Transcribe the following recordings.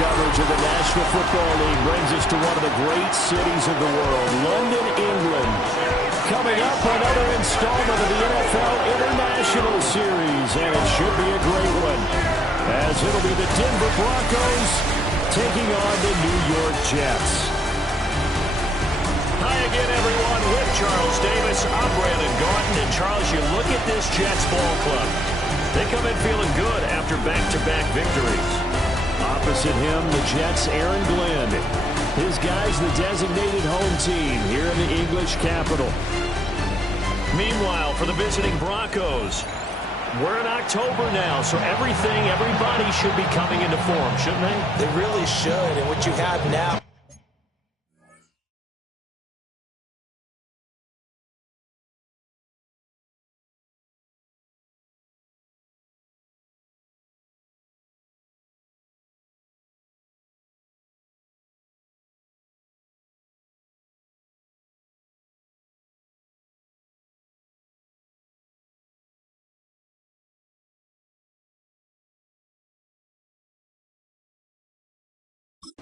coverage of the National Football League brings us to one of the great cities of the world, London, England. Coming up, another installment of the NFL International Series, and it should be a great one, as it'll be the Denver Broncos taking on the New York Jets. Hi again, everyone, with Charles Davis. I'm Brandon Gaunton, and Charles, you look at this Jets ball club. They come in feeling good after back-to-back victories. Opposite him, the Jets' Aaron Glenn. His guys, the designated home team here in the English capital. Meanwhile, for the visiting Broncos, we're in October now, so everybody should be coming into form, shouldn't they? They really should, and what you have now.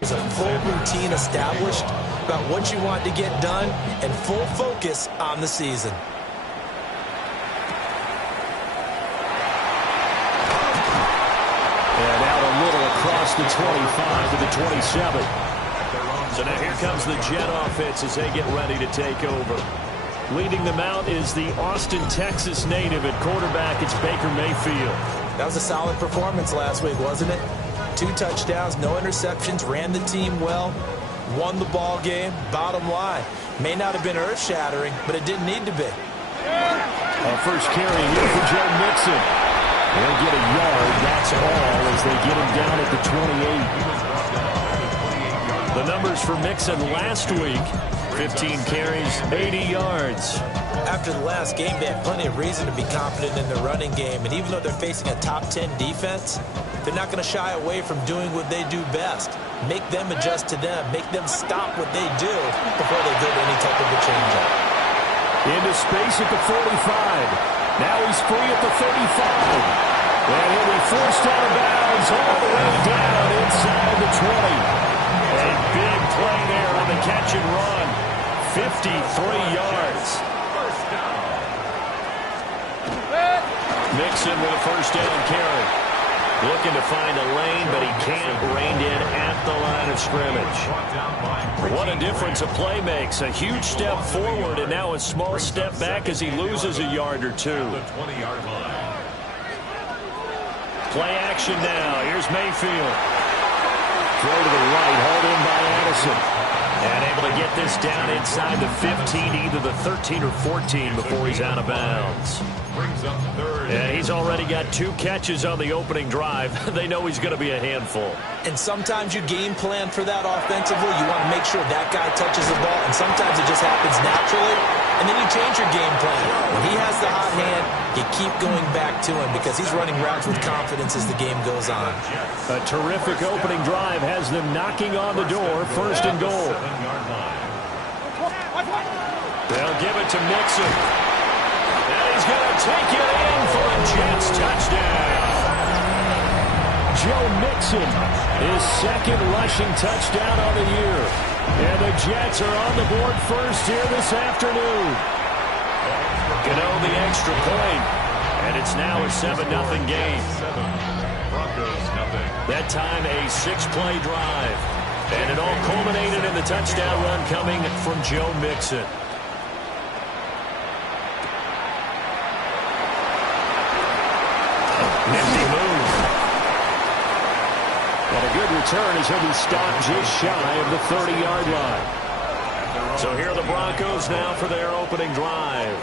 There's a full routine established about what you want to get done and full focus on the season. And out a little across the 25 to the 27. So now here comes the Jet offense as they get ready to take over. Leading them out is the Austin, Texas native at quarterback. It's Baker Mayfield. That was a solid performance last week, wasn't it? 2 touchdowns, no interceptions, ran the team well, won the ball game. Bottom line, may not have been earth-shattering, but it didn't need to be. First carry here for Joe Mixon. He'll get a yard, that's all, as they get him down at the 28. The numbers for Mixon last week, 15 carries, 80 yards. After the last game, they had plenty of reason to be confident in their running game, and even though they're facing a top 10 defense, they're not going to shy away from doing what they do best. Make them adjust to them. Make them stop what they do before they go to any type of a change-up. Into space at the 45. Now he's free at the 35. And he'll be forced out of bounds all the way down inside the 20. A big play there on the catch and run. 53 yards. Mixon with a first down carry. Looking to find a lane, but he can't. Reined in at the line of scrimmage. What a difference a play makes. A huge step forward and now a small step back as he loses a yard or two. Play action now. Here's Mayfield. Throw to the right, hauled in by Addison. And able to get this down inside the 15, either the 13 or 14 before he's out of bounds. And he's already got 2 catches on the opening drive. They know he's going to be a handful. And sometimes you game plan for that offensively. You want to make sure that guy touches the ball, and sometimes it just happens naturally. And then you change your game plan. When he has the hot hand, you keep going back to him because he's running routes with confidence as the game goes on. A terrific opening drive has them knocking on the door, first and goal. They'll give it to Mixon. And he's going to take it in for a Jets touchdown. Joe Mixon, his second rushing touchdown on the year. And the Jets are on the board first here this afternoon. Gano the extra point. And it's now a 7-0 game. That time a 6-play drive. And it all culminated in the touchdown run coming from Joe Mixon. Nifty move. And a good return as he'll be stopped just shy of the 30-yard line. So here are the Broncos now for their opening drive.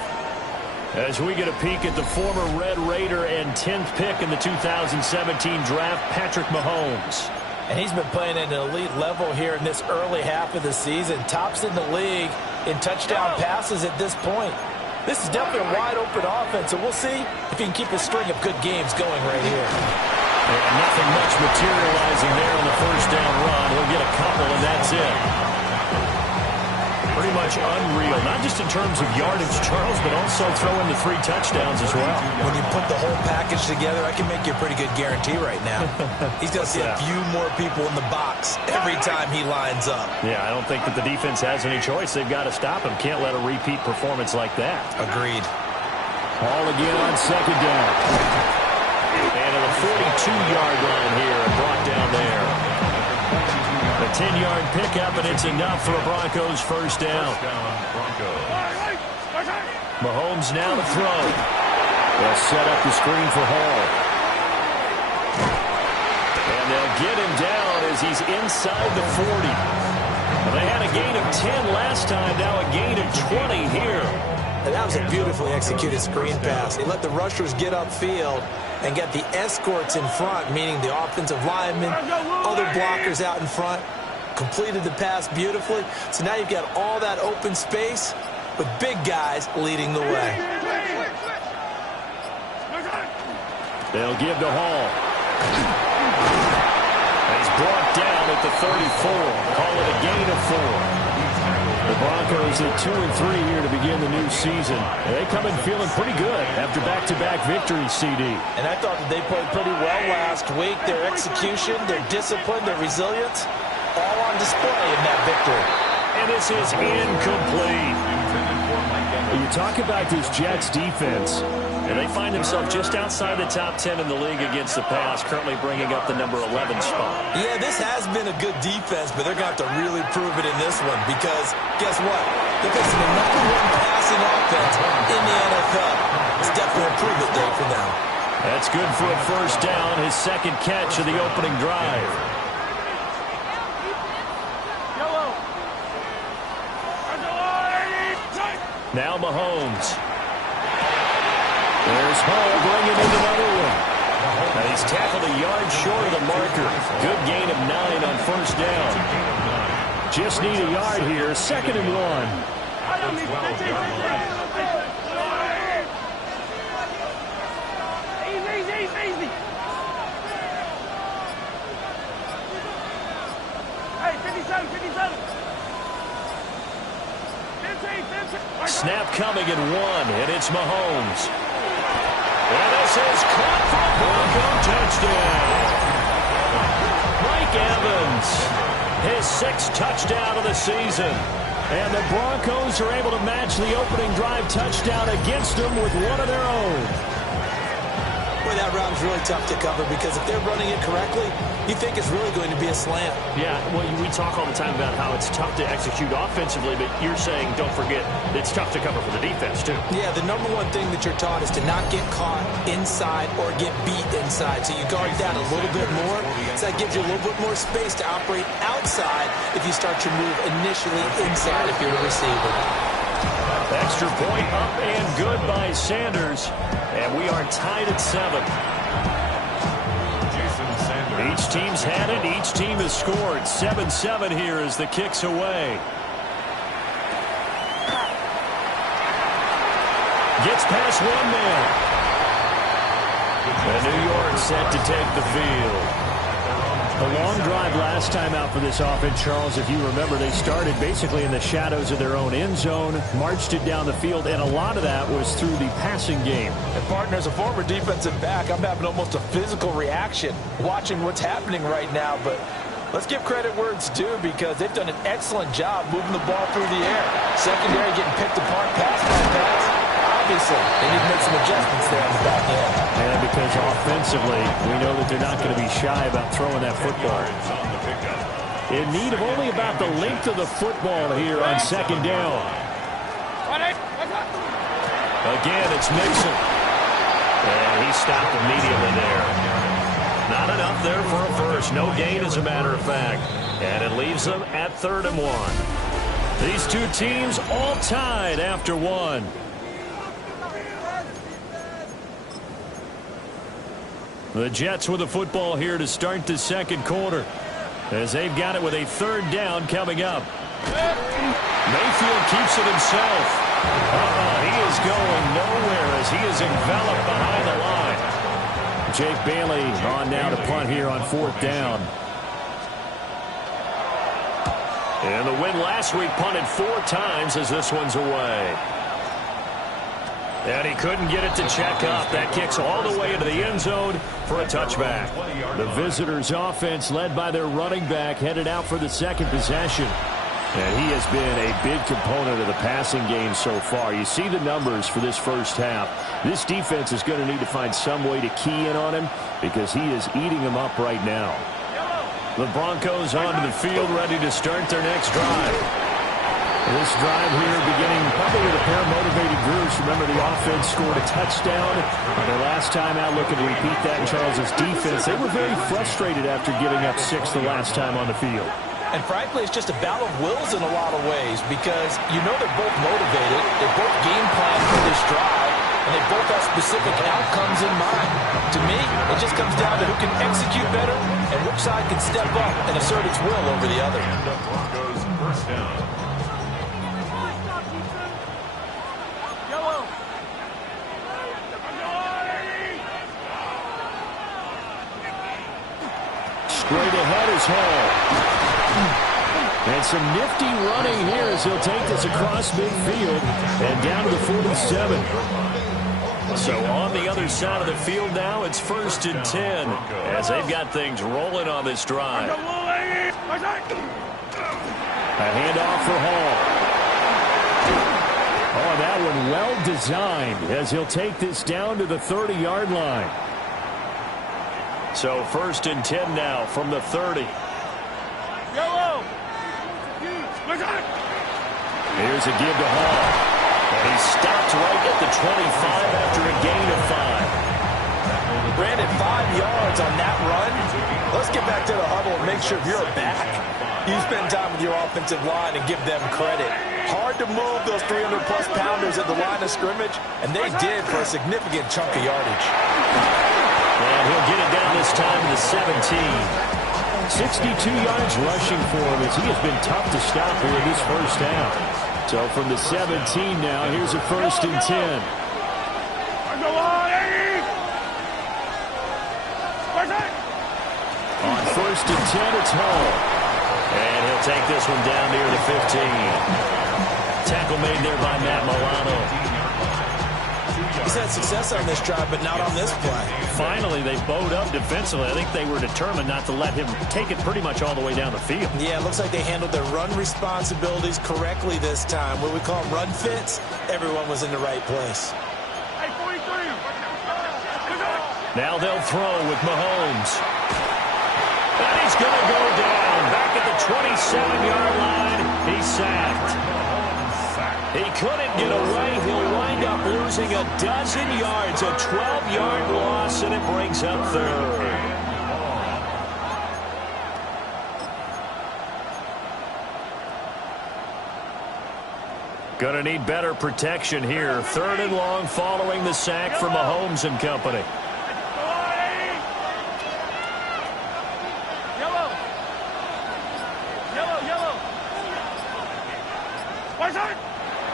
As we get a peek at the former Red Raider and 10th pick in the 2017 draft, Patrick Mahomes. And he's been playing at an elite level here in this early half of the season. Tops in the league in touchdown passes at this point. This is definitely a wide-open offense, so we'll see if he can keep a string of good games going right here. And nothing much materializing there on the first down run. He'll get a couple, and that's it. Pretty much unreal. Not just a in terms of yardage, Charles, but also throw in the 3 touchdowns as well. When you put the whole package together, I can make you a pretty good guarantee right now. He's going to see a few more people in the box every time he lines up. Yeah, I don't think that the defense has any choice. They've got to stop him. Can't let a repeat performance like that. Agreed. Ball again on second down. And to the 42-yard line here, brought down there. A 10-yard pickup, and it's enough for a Broncos first down. Mahomes now to throw. They'll set up the screen for Hall. And they'll get him down as he's inside the 40. They had a gain of 10 last time, now a gain of 20 here. And that was a beautifully executed screen pass. He let the rushers get upfield and get the escorts in front, meaning the offensive linemen, other blockers out in front, completed the pass beautifully. So now you've got all that open space with big guys leading the way. They'll give to Hall. He's brought down at the 34. Call it a gain of 4. The Broncos at 2-3 here to begin the new season. They come in feeling pretty good after back-to-back victories, CD. And I thought that they played pretty well last week. Their execution, their discipline, their resilience, all on display in that victory. And this is incomplete. You talk about this Jets defense. And they find themselves just outside the top 10 in the league against the pass, currently bringing up the number 11 spot. Yeah, this has been a good defense, but they're going to have to really prove it in this one because, guess what? They're facing the number 1 passing offense in the NFL. It's definitely a prove-it day for them. That's good for a first down, his second catch of the opening drive. Now Mahomes. There's Hall bringing in another one. And he's tackled a yard short of the marker. Good gain of 9 on first down. Just need a yard here. 2nd and 1. Snap coming at 1, and it's Mahomes. And this is caught for a Bronco touchdown. Mike Evans, his 6th touchdown of the season. And the Broncos are able to match the opening drive touchdown against them with one of their own. Boy, that route is really tough to cover because if they're running it correctly, you think it's really going to be a slant. Yeah, well, we talk all the time about how it's tough to execute offensively, but you're saying, don't forget, it's tough to cover for the defense, too. Yeah, the number 1 thing that you're taught is to not get caught inside or get beat inside. So you guard that a little bit more. So that gives you a little bit more space to operate outside if you start your move initially inside if you're a receiver. Extra point up and good by Sanders. And we are tied at 7. Each team's had it. Each team has scored. 7-7 here as the kick's away. Gets past 1 man. And New York set to take the field. A long drive last time out for this offense, Charles. If you remember, they started basically in the shadows of their own end zone, marched it down the field, and a lot of that was through the passing game. And partner, as a former defensive back, I'm having almost a physical reaction watching what's happening right now. But let's give credit where it's due because they've done an excellent job moving the ball through the air. Secondary getting picked apart pass by pass. Obviously, they need to make some adjustments there on the back end. And because offensively, we know that they're not going to be shy about throwing that football. In need of only about the length of the football here on 2nd down. Again, it's Mixon. And he stopped immediately there. Not enough there for a first. No gain, as a matter of fact. And it leaves them at 3rd and 1. These two teams all tied after 1. The Jets with the football here to start the 2nd quarter as they've got it with a 3rd down coming up. Mayfield keeps it himself. He is going nowhere as he is enveloped behind the line. Jake Bailey on now to punt here on 4th down. And the win last week punted 4 times as this one's away. And he couldn't get it to check up. That kicks all the way into the end zone for a touchback. The visitors' offense, led by their running back, headed out for the second possession. And he has been a big component of the passing game so far. You see the numbers for this first half. This defense is going to need to find some way to key in on him because he is eating them up right now. The Broncos onto the field, ready to start their next drive. This drive here beginning probably with a pair of motivated groups. Remember, the offense scored a touchdown. Their last time out, looking to repeat that in Charles's defense. They were very frustrated after giving up 6 the last time on the field. And frankly, it's just a battle of wills in a lot of ways because you know they're both motivated. They both game plan for this drive, and they both have specific outcomes in mind. To me, it just comes down to who can execute better and which side can step up and assert its will over the other. Straight ahead is Hall. And some nifty running here as he'll take this across midfield and down to the 47. So on the other side of the field now, it's 1st and 10 as they've got things rolling on this drive. A handoff for Hall. Oh, that one well designed as he'll take this down to the 30-yard line. So 1st and 10 now from the 30. Here's a give to Hall. And he stopped right at the 25 after a gain of 5. Brandon, 5 yards on that run. Let's get back to the huddle and make sure you're back. You spend time with your offensive line and give them credit. Hard to move those 300-plus pounders at the line of scrimmage, and they did for a significant chunk of yardage. And he'll get it down this time to the 17. 62 yards rushing for him as he has been tough to stop here in this first half. So from the 17 now, here's a 1st and 10. On 1st and 10, it's Hall. And he'll take this one down near the 15. Tackle made there by Matt Milano. He's had success on this drive, but not on this play. Finally, they bowed up defensively. I think they were determined not to let him take it pretty much all the way down the field. Yeah, it looks like they handled their run responsibilities correctly this time. What we call run fits, everyone was in the right place. Now they'll throw with Mahomes. And he's going to go down. Back at the 27-yard line, he's sacked. He couldn't get away. He'll wind up losing a dozen yards, a 12-yard loss, and it brings up 3rd. Gonna need better protection here. 3rd and long following the sack from Mahomes and company.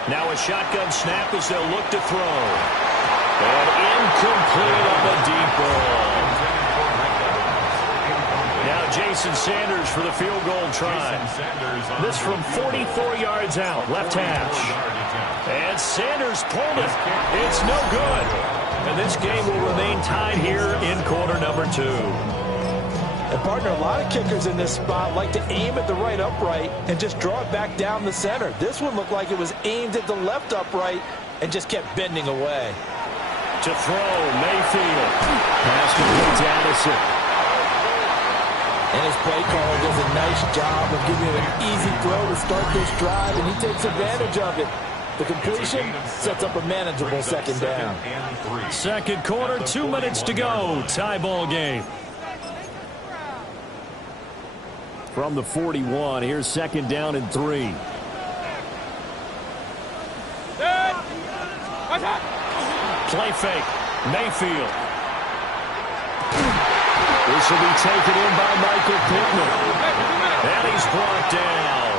Now a shotgun snap as they'll look to throw. And incomplete on the deep ball. Now Jason Sanders for the field goal try. This from 44 yards out, left hash. And Sanders pulled it. It's no good. And this game will remain tied here in quarter number 2. And partner, a lot of kickers in this spot like to aim at the right upright and just draw it back down the center. This one looked like it was aimed at the left upright and just kept bending away. To throw, Mayfield. Pass complete to Addison. And his play caller does a nice job of giving him an easy throw to start this drive, and he takes advantage of it. The completion sets up a manageable 2nd down. 2nd quarter, 2 minutes to go. Tie ball game. From the 41, here's 2nd down and 3. Play fake. Mayfield. This will be taken in by Michael Pittman. And he's brought down.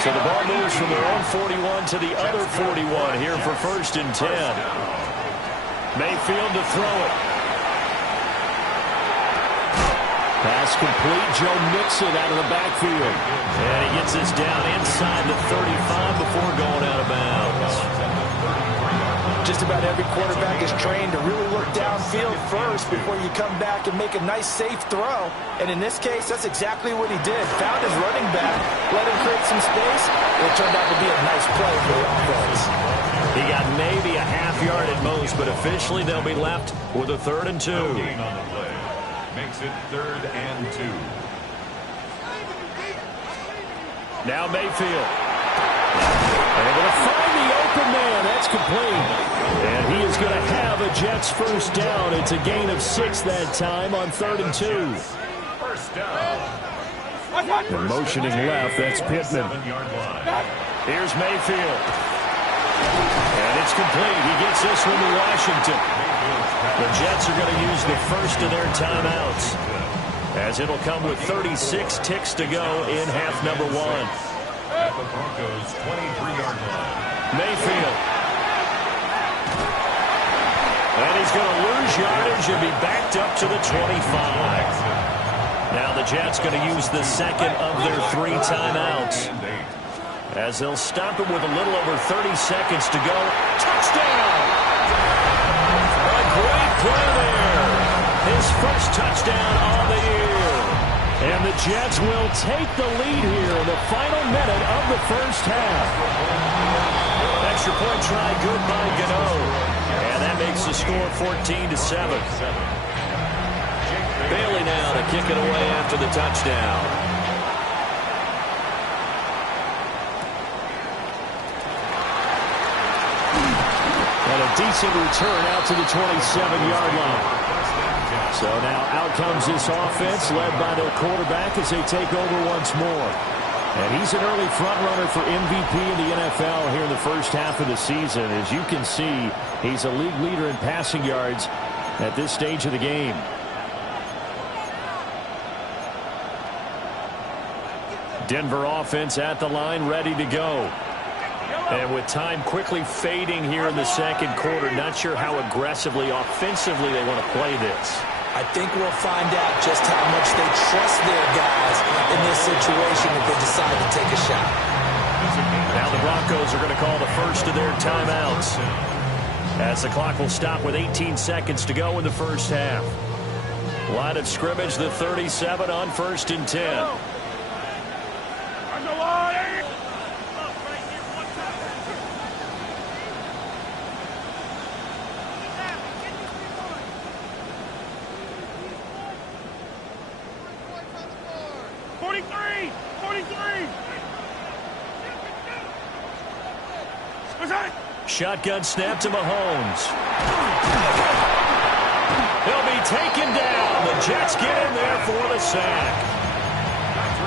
So the ball moves from their own 41 to the other 41 here for 1st and 10. Mayfield to throw it. Pass complete. Joe Mixon out of the backfield. And he gets this down inside the 35 before going out of bounds. Just about every quarterback is trained to really look downfield first before you come back and make a nice, safe throw. And in this case, that's exactly what he did. Found his running back, let him create some space, and it turned out to be a nice play for the offense. He got maybe a half yard at most, but officially they'll be left with a 3rd and 2. Makes it 3rd and 2. Now Mayfield. Able to find the open man. That's complete. And he is going to have a Jets first down. It's a gain of 6 that time on 3rd and 2. First down. And motioning left, that's Pittman. Here's Mayfield. And it's complete. He gets this one to Washington. The Jets are going to use the first of their timeouts, as it'll come with 36 ticks to go in half number 1. At the Broncos' 23-yard line. Mayfield. And he's going to lose yardage and be backed up to the 25. Now the Jets going to use the second of their 3 timeouts, as they'll stop him with a little over 30 seconds to go. Touchdown! A great play there. His first touchdown on the year. And the Jets will take the lead here in the final minute of the first half. Extra point try good by Gano. And that makes the score 14-7. Bailey now to kick it away after the touchdown. And a decent return out to the 27-yard line. So now out comes this offense, led by their quarterback as they take over once more. And he's an early front runner for MVP in the NFL here in the first half of the season. As you can see, he's a league leader in passing yards at this stage of the game. Denver offense at the line, ready to go. And with time quickly fading here in the second quarter, not sure how aggressively, offensively they want to play this. I think we'll find out just how much they trust their guys in this situation if they decide to take a shot. Now the Broncos are going to call the first of their timeouts, as the clock will stop with 18 seconds to go in the first half. Line of scrimmage, the 37 on 1st and 10. Shotgun snap to Mahomes. He'll be taken down. The Jets get in there for the sack.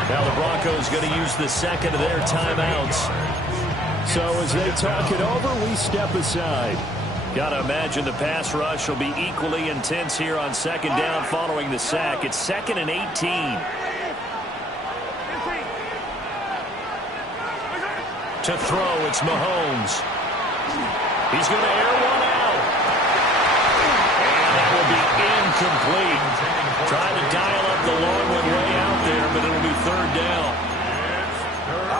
Now the Broncos going to use the second of their timeouts. So as they talk it over, we step aside. Got to imagine the pass rush will be equally intense here on 2nd down following the sack. It's 2nd and 18. To throw, it's Mahomes. He's going to air one out. And that will be incomplete. Trying to dial up the long one way out there, but it'll be 3rd down.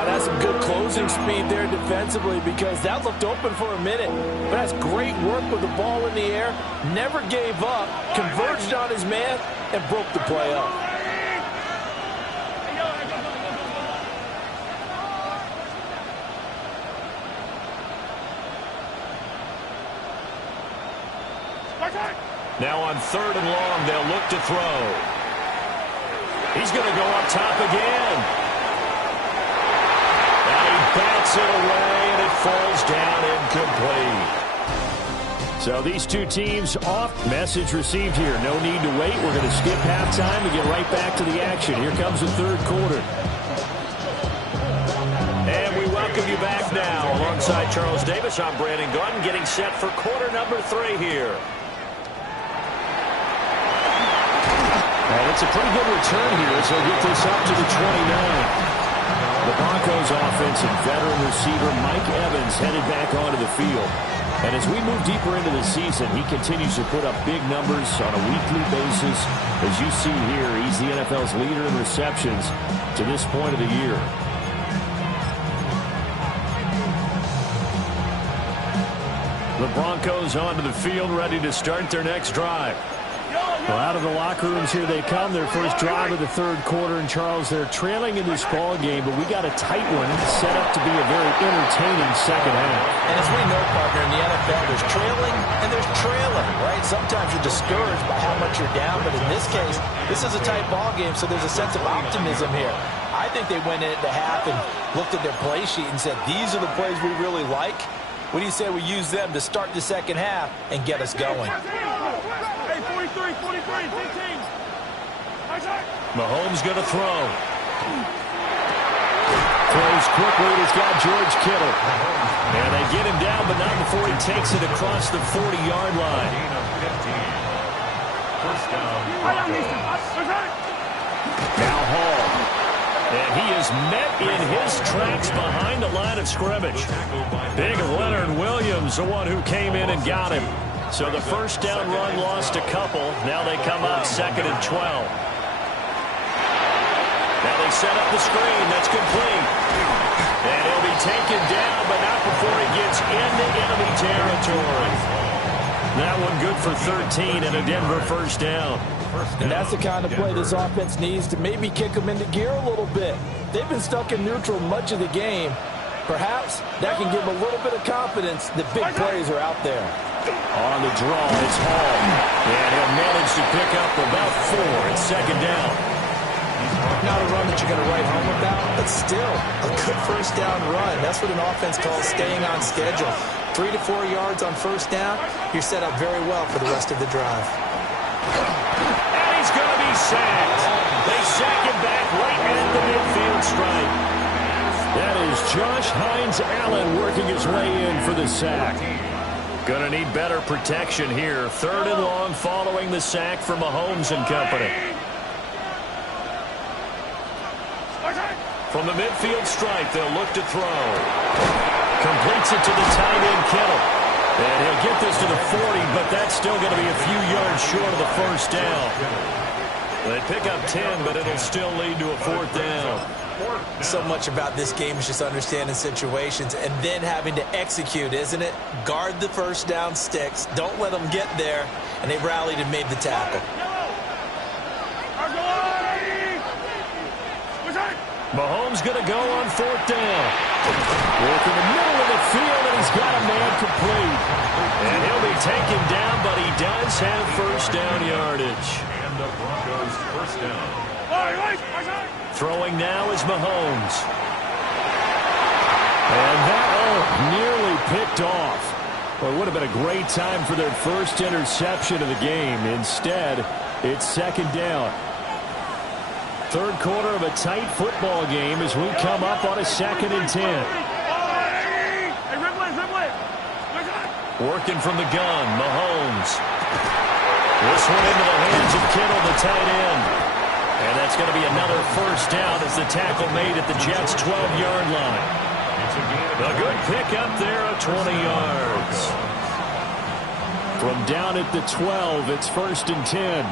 That's some good closing speed there defensively, because that looked open for a minute. But that's great work with the ball in the air. Never gave up, converged on his man, and broke the play up. Now on 3rd and long, they'll look to throw. He's going to go up top again. And he bats it away, and it falls down incomplete. So these two teams off. Message received here. No need to wait. We're going to skip halftime and get right back to the action. Here comes the 3rd quarter. And we welcome you back now. Alongside Charles Davis, I'm Brandon Gordon, getting set for quarter number 3 here. And it's a pretty good return here as they'll get this up to the 29. The Broncos offense and veteran receiver Mike Evans headed back onto the field. And as we move deeper into the season, he continues to put up big numbers on a weekly basis. As you see here, he's the NFL's leader in receptions to this point of the year. The Broncos onto the field, ready to start their next drive. Well, out of the locker rooms here they come. Their first drive of the third quarter. And, Charles, they're trailing in this ball game, but we got a tight one set up to be a very entertaining second half. And as we know, partner, in the NFL, there's trailing and there's trailing, right? Sometimes you're discouraged by how much you're down, but in this case, this is a tight ball game, so there's a sense of optimism here. I think they went in at the half and looked at their play sheet and said, these are the plays we really like. What do you say we use them to start the second half and get us going? Hey, 43, 15. Mahomes going to throw. Throws quickly. He's got George Kittle. And they get him down, but not before he takes it across the 40-yard line. First down. Now Hall. And he is met in his tracks behind the line of scrimmage. Big Leonard Williams, the one who came in and got him. So the first down run lost a couple. Now they come up 2nd and 12. Now they set up the screen. That's complete. And he'll be taken down, but not before he gets into enemy territory. That one good for 13 and a Denver first down. And that's the kind of play this offense needs to maybe kick them into gear a little bit. They've been stuck in neutral much of the game. Perhaps that can give them a little bit of confidence that big plays are out there. On the draw, it's Hall. And he'll manage to pick up about 4 at second down. Not a run that you're going to write home about, but still a good first down run. That's what an offense calls staying on schedule. 3 to 4 yards on first down, you're set up very well for the rest of the drive. And he's going to be sacked. They sack him back right at the midfield stripe. That is Josh Hines-Allen working his way in for the sack. Going to need better protection here. 3rd and long following the sack for Mahomes and company. From the midfield stripe, they'll look to throw. Completes it to the tight end, Kittle. And he'll get this to the 40, but that's still going to be a few yards short of the first down. They pick up 10, but it'll still lead to a 4th down. So much about this game is just understanding situations and then having to execute, isn't it? Guard the first down sticks. Don't let them get there. And they rallied and made the tackle. Mahomes going to go on 4th down. Work in the middle of the field, and he's got a man complete. And he'll be taken down, but he does have first down yardage. And the Broncos first down. Throwing now is Mahomes. And that nearly picked off. Well, it would have been a great time for their first interception of the game. Instead, it's second down. Third quarter of a tight football game as we come up on a 2nd and 10. Working from the gun, Mahomes. This one into the hands of Kittle, the tight end. And that's going to be another first down as the tackle made at the Jets' 12-yard line. A good pickup there of 20 yards. From down at the 12, it's 1st and 10.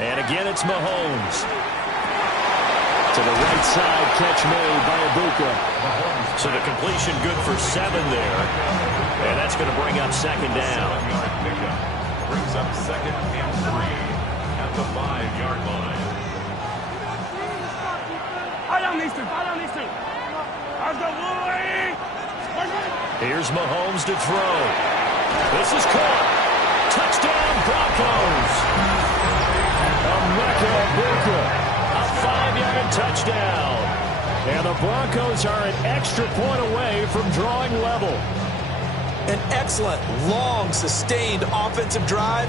And again, it's Mahomes. To the right side, catch made by Ibuka. So the completion good for 7 there. And that's going to bring up second down. Brings up 2nd and 3 at the 5-yard line. Here's Mahomes to throw. This is caught. Touchdown, Broncos. A 5-yard touchdown. And the Broncos are an extra point away from drawing level. An excellent, long, sustained offensive drive.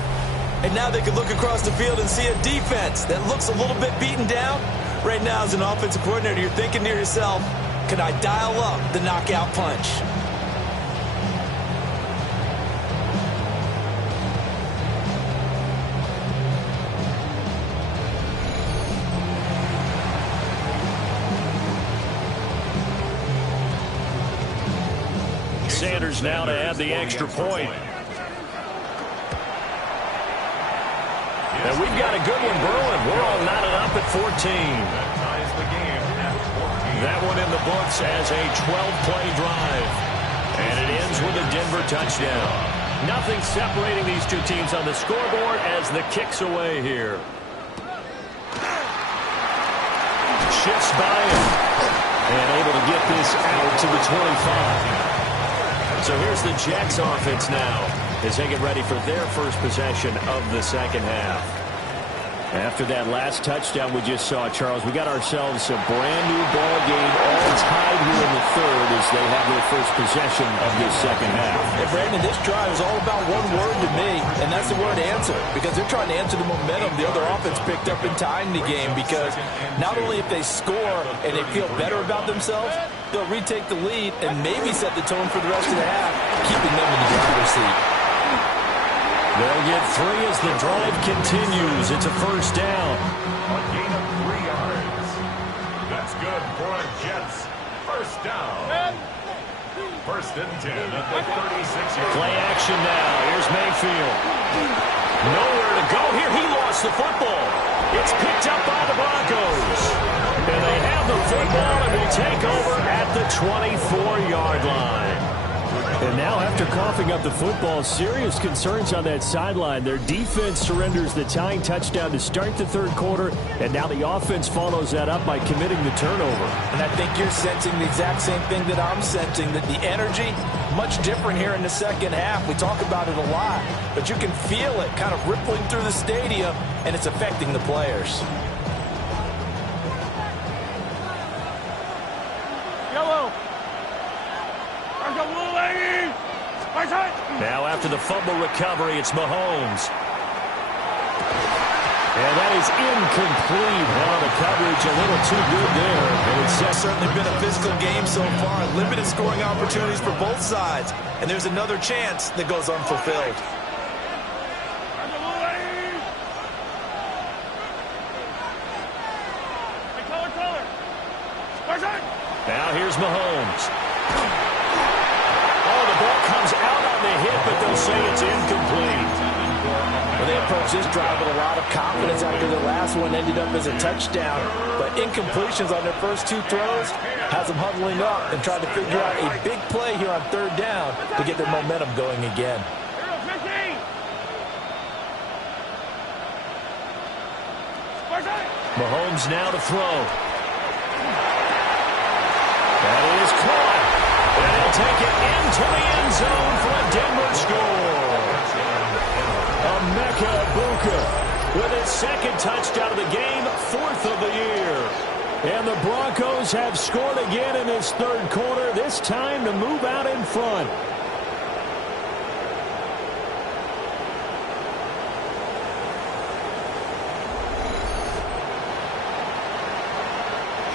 And now they can look across the field and see a defense that looks a little bit beaten down. Right now, as an offensive coordinator, you're thinking to yourself, can I dial up the knockout punch? Mahomes now to add the extra point. And we've got a good one brewing. We're all knotted up at 14. That ties the game at 14. That one in the books as a 12-play drive. And it ends with a Denver touchdown. Nothing separating these two teams on the scoreboard as the kick's away here. Shifts by him. And able to get this out to the 25. So here's the Jets offense now as they get ready for their first possession of the second half. After that last touchdown we just saw, Charles, we got ourselves a brand-new ball game all tied here in the third as they have their first possession of this second half. And Brandon, this drive is all about one word to me, and that's the word answer, because they're trying to answer the momentum the other offense picked up in tying the game, because not only if they score and they feel better about themselves, they'll retake the lead and maybe set the tone for the rest of the half, keeping them in the driver's seat. They'll get 3 as the drive continues. It's a first down. A gain of 3 yards. That's good for a Jets. First down. First and 10 at the 36-yard. Play action now. Here's Mayfield. Nowhere to go here. He lost the football. It's picked up by the Broncos. And they have the football and will take over at the 24-yard line. And now after coughing up the football, serious concerns on that sideline. Their defense surrenders the tying touchdown to start the third quarter, and now the offense follows that up by committing the turnover. And I think you're sensing the exact same thing that I'm sensing, that the energy, much different here in the second half. We talk about it a lot, but you can feel it kind of rippling through the stadium, and it's affecting the players. Yellow. Now after the fumble recovery, it's Mahomes. And that is incomplete. Well, the coverage a little too good there. And it's certainly been a physical game so far. Limited scoring opportunities for both sides. And there's another chance that goes unfulfilled. Now here's Mahomes. Oh, the ball comes out on the hit, but they'll say it's incomplete. Well, they approached this drive with a lot of confidence after the last one ended up as a touchdown. But incompletions on their first 2 throws has them huddling up and trying to figure out a big play here on third down to get their momentum going again. Mahomes now to throw. That is caught. And they'll take it into the end zone for a Denver score. Emeka Egbuka with his second touchdown of the game, 4th of the year. And the Broncos have scored again in this third quarter, this time to move out in front.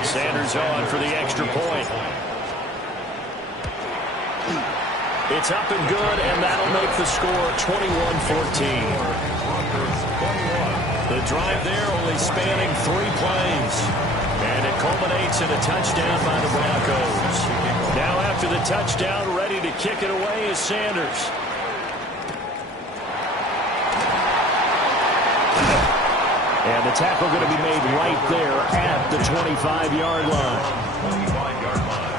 Sanders on for the extra point. It's up and good, and that'll make the score 21-14. The drive there only spanning 3 plays. And it culminates in a touchdown by the Broncos. Now after the touchdown, ready to kick it away is Sanders. And the tackle going to be made right there at the 25-yard line. 25-yard line.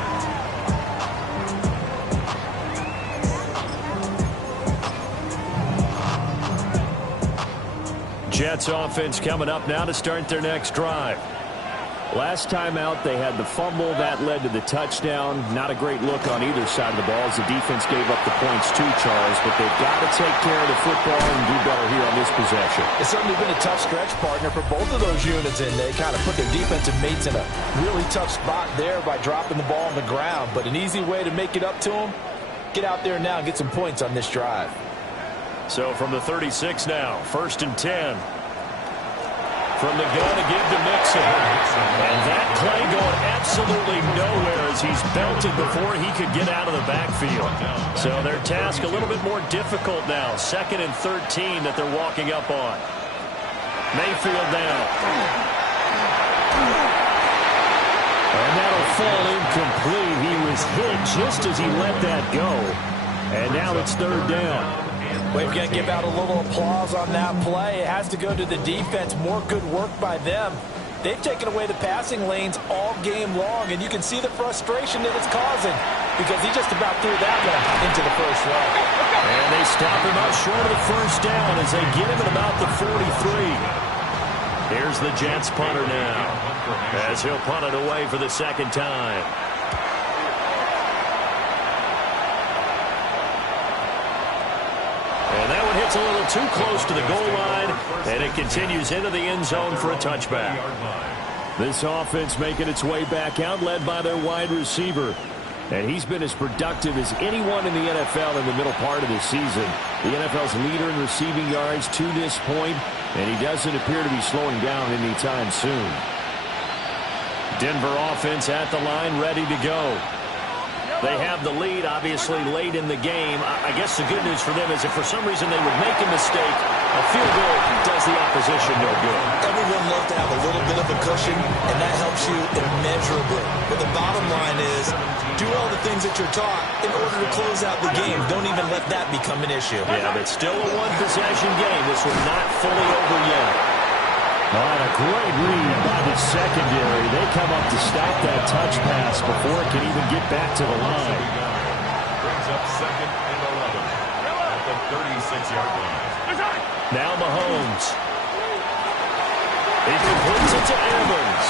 Jets offense coming up now to start their next drive. Last time out, they had the fumble. That led to the touchdown. Not a great look on either side of the ball as the defense gave up the points too, Charles. But they've got to take care of the football and do better here on this possession. It's certainly been a tough stretch, partner, for both of those units, and they kind of put their defensive mates in a really tough spot there by dropping the ball on the ground. But an easy way to make it up to them, get out there now and get some points on this drive. So from the 36 now, 1st and 10. From the gun to give to Mixon. And that play going absolutely nowhere as he's belted before he could get out of the backfield. So their task a little bit more difficult now. 2nd and 13 that they're walking up on. Mayfield down. And that'll fall incomplete. He was hit just as he let that go. And now it's third down. We've got to give out a little applause on that play. It has to go to the defense. More good work by them. They've taken away the passing lanes all game long, and you can see the frustration that it's causing because he just about threw that one into the first row. And they stop him up short of the first down as they get him at about the 43. Here's the Jets punter now as he'll punt it away for the second time. And that one hits a little too close to the goal line, and it continues into the end zone for a touchback. This offense making its way back out, led by their wide receiver. And he's been as productive as anyone in the NFL in the middle part of the season. The NFL's leader in receiving yards to this point, and he doesn't appear to be slowing down anytime soon. Denver offense at the line, ready to go. They have the lead, obviously, late in the game. I guess the good news for them is if for some reason they would make a mistake, a field goal does the opposition no good. Everyone loves to have a little bit of a cushion, and that helps you immeasurably. But the bottom line is, do all the things that you're taught in order to close out the game. Don't even let that become an issue. Yeah, but still a one-possession game. This one not fully over yet. All right, a great read by the secondary. They come up to stop that touch pass before it can even get back to the line. Brings up 2nd and 11 at the 36-yard line. Now Mahomes. He completes it to Evans.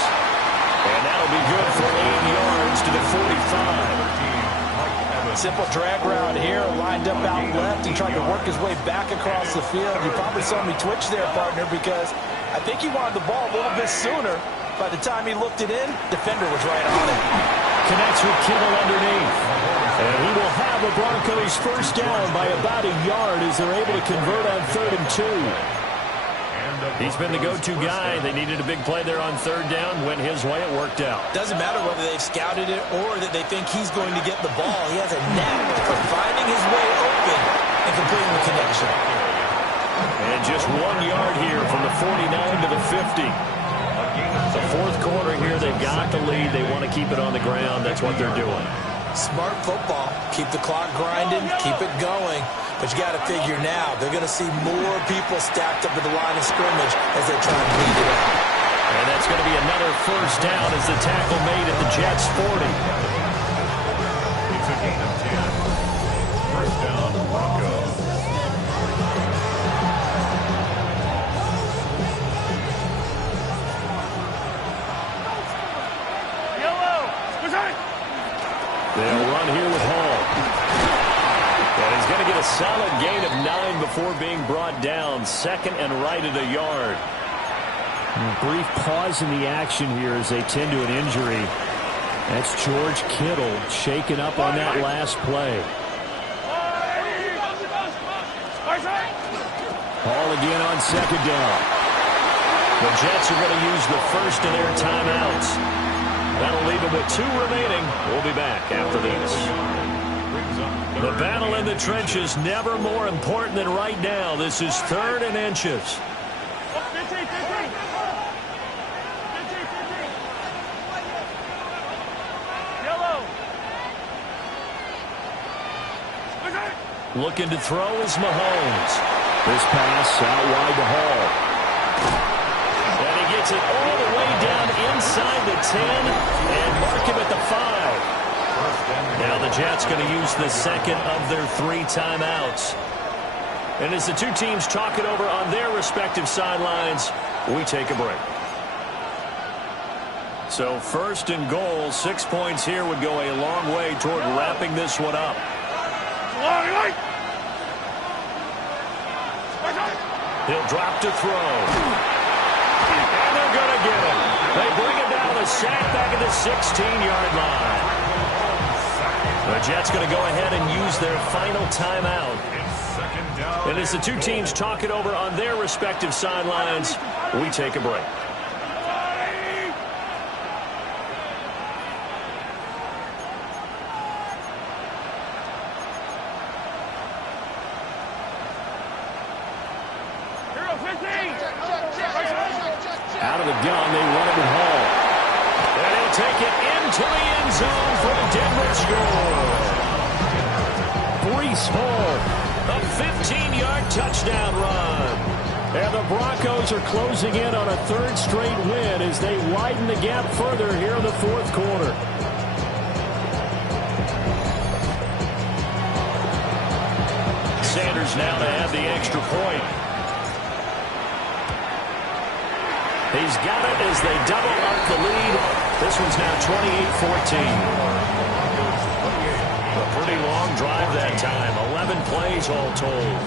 And that'll be good for 8 yards to the 45. Simple drag route here, lined up out left and tried to work his way back across the field. You probably saw me twitch there, partner, because I think he wanted the ball a little bit sooner. By the time he looked it in, defender was right on it. Connects with Kittle underneath. And he will have the Broncos first down by about a yard as they're able to convert on 3rd and 2. He's been the go-to guy. They needed a big play there on 3rd down. Went his way. It worked out. Doesn't matter whether they've scouted it or that they think he's going to get the ball. He has a knack for finding his way open and completing the connection. And just 1 yard here from the 49 to the 50. The fourth quarter here, they've got the lead. They want to keep it on the ground. That's what they're doing. Smart football. Keep the clock grinding. Keep it going. But you got to figure now, they're going to see more people stacked up at the line of scrimmage as they try to beat it out. And that's going to be another first down as the tackle made at the Jets' 40. It's a gain of 10. First down, Broncos. They'll run here with Hall. And he's going to get a solid gain of 9 before being brought down. 2nd and right at a yard. A brief pause in the action here as they tend to an injury. That's George Kittle shaken up on that last play. Hall again on 2nd down. The Jets are going to use the first of their timeouts. That'll leave them with 2 remaining. We'll be back after this. The battle in the trenches never more important than right now. This is 3rd and inches. 15. Yellow. Looking to throw is Mahomes. This pass out wide to Hall. And he gets it all the way down inside the 10 and mark him at the 5. Now the Jets going to use the second of their 3 timeouts. And as the two teams talk it over on their respective sidelines, we take a break. So 1st and goal, 6 points here would go a long way toward wrapping this one up. He'll drop to throw. And they're going to get him. They bring him down, a sack back at the 16-yard line. The Jets going to go ahead and use their final timeout. And as the two teams talk it over on their respective sidelines, we take a break. Out of the gun, they run it with Hall. And he'll take it into the end zone for the Denver score. Breece Hall. A 15-yard touchdown run. And the Broncos are closing in on a third straight win as they widen the gap further here in the fourth quarter. Sanders now to have the extra point. He's got it as they double up the lead. This one's now 28-14. A pretty long drive that time. 11 plays all told.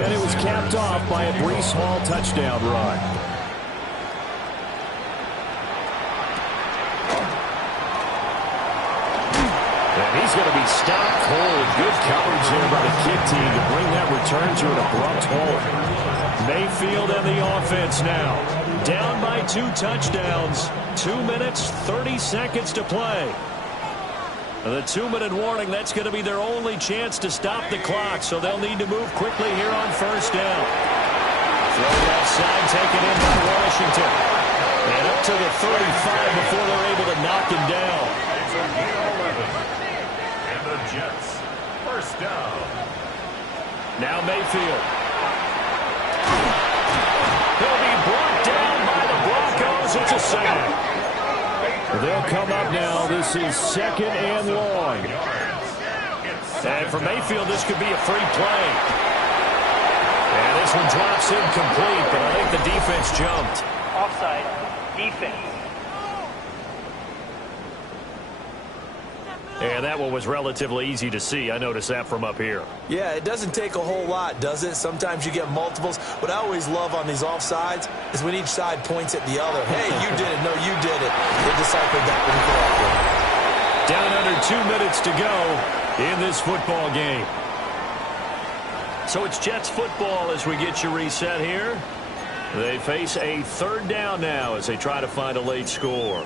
And it was capped off by a Breece Hall touchdown run. And he's going to be stopped cold. Good coverage there by the kick team to bring that return to an abrupt halt. Mayfield and the offense now. Down by 2 touchdowns. 2 minutes, 30 seconds to play. The 2-minute warning, that's going to be their only chance to stop the clock, so they'll need to move quickly here on first down. Throw left side, taken in by Washington. And up to the 35 before they're able to knock him down. It's a gain of 11. And the Jets, first down. Now Mayfield. He'll be brought down by the Broncos. It's a sack. They'll come up now. This is second and long. And for Mayfield, this could be a free play. And this one drops incomplete, but I think the defense jumped. Offside. Defense. And that one was relatively easy to see. I noticed that from up here. Yeah, it doesn't take a whole lot, does it? Sometimes you get multiples. What I always love on these offsides is when each side points at the other. Hey, you did it. No, you did it. They deciphered that one correctly. Down under 2 minutes to go in this football game. So it's Jets football as we get you reset here. They face a third down now as they try to find a late score.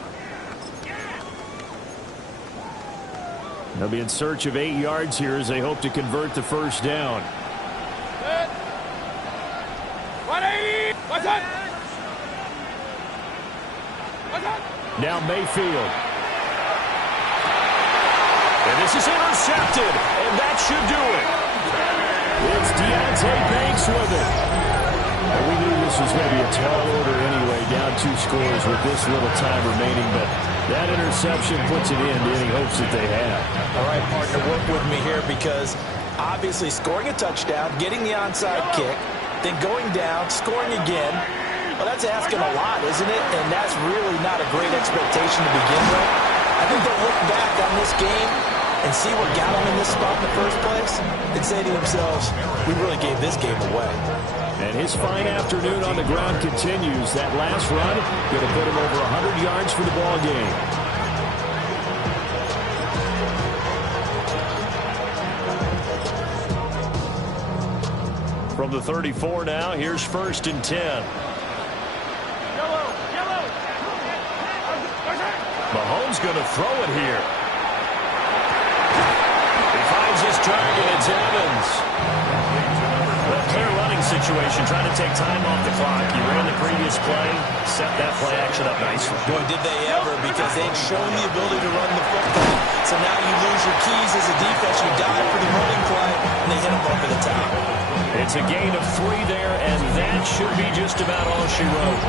They'll be in search of 8 yards here as they hope to convert the first down. 180. What's up? Now Mayfield. And this is intercepted, and that should do it. It's Deontay Banks with it. And we knew this was going to be a tall order anyway, down 2 scores with this little time remaining, but that interception puts it in to any hopes that they have. All right, partner, work with me here because obviously scoring a touchdown, getting the onside kick, then going down, scoring again, well, that's asking a lot, isn't it? And that's really not a great expectation to begin with. I think they'll look back on this game and see what got them in this spot in the first place and say to themselves, we really gave this game away. And his fine afternoon on the ground continues. That last run going to put him over 100 yards for the ball game. From the 34 now, here's first and 10. Yellow. Mahomes going to throw it here. He finds his target. It's Evans. A clear running situation, trying to take time off the clock. He ran the previous play, set that play action up nicely. Boy, did they ever, because they'd shown the ability to run the football. So now you lose your keys as a defense. You dive for the running play, and they hit them over the top. It's a gain of 3 there, and that should be just about all she wrote.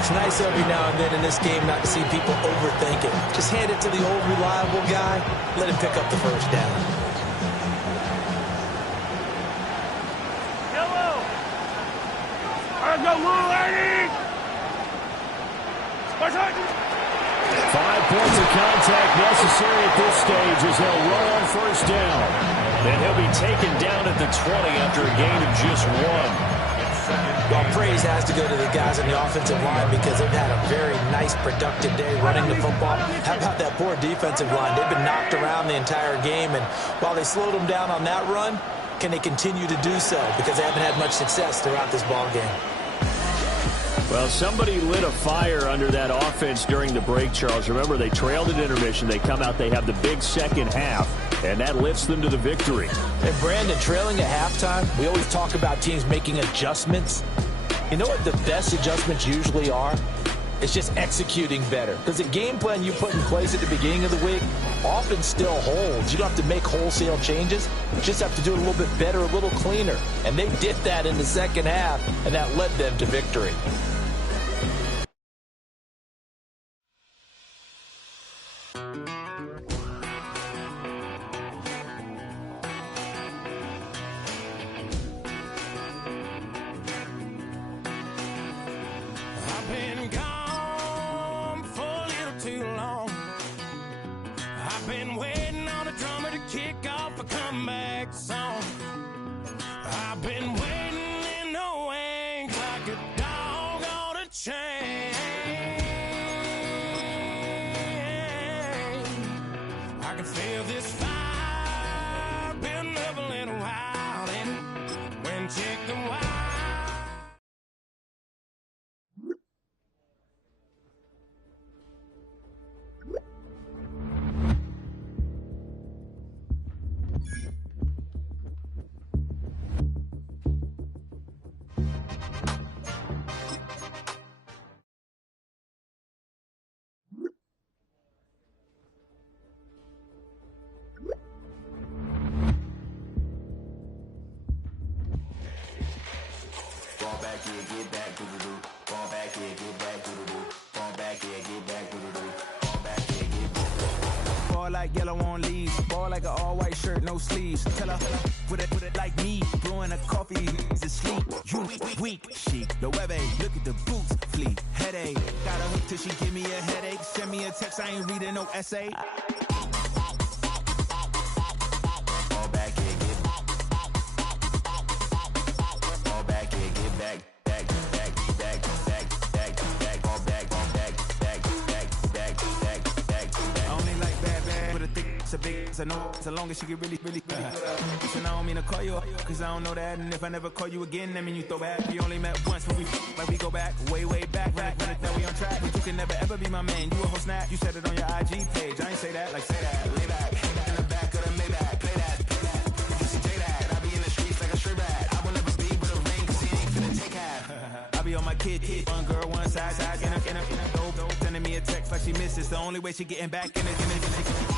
It's nice every now and then in this game not to see people overthink it. Just hand it to the old reliable guy. Let him pick up the first down. Yellow. Let's go, little lady. 5 points of contact necessary at this stage as they'll run on first down. And he'll be taken down at the 20 after a gain of just 1. Well, praise has to go to the guys on the offensive line because they've had a very nice, productive day running the football. How about that poor defensive line? They've been knocked around the entire game, and while they slowed them down on that run, can they continue to do so? Because they haven't had much success throughout this ball game. Well, somebody lit a fire under that offense during the break, Charles. Remember, they trailed at intermission. They come out, they have the big second half, and that lifts them to the victory. And Brandon, trailing at halftime, we always talk about teams making adjustments. You know what the best adjustments usually are? It's just executing better. Because the game plan you put in place at the beginning of the week often still holds. You don't have to make wholesale changes. You just have to do it a little bit better, a little cleaner. And they did that in the second half, and that led them to victory. Like yellow on leaves, ball like an all-white shirt, no sleeves. Tell her with it like me, blowing a coffee, he's asleep. You weak, chic, the web look at the boots, fleet, headache. Got a hook till she give me a headache. Send me a text, I ain't reading no essay. Fall back here, get fall back here, get back. A big, I know as long as she get really good. And I don't mean to call you up, cause I don't know that. And if I never call you again, that mean you throw back. We only met once, but we go back, way back. Run it down, we on track. But you can never ever be my man. You a whole snap, you said it on your IG page. I ain't say that, like say that. Lay back, in the back of the Maybach. Play that. You see J that, I be in the streets like a straight rat. I will never be with a ring, cause he ain't finna take half. I be on my kid, one girl, one side, in a dope. Sending me a text like she misses. The only way she getting back in it.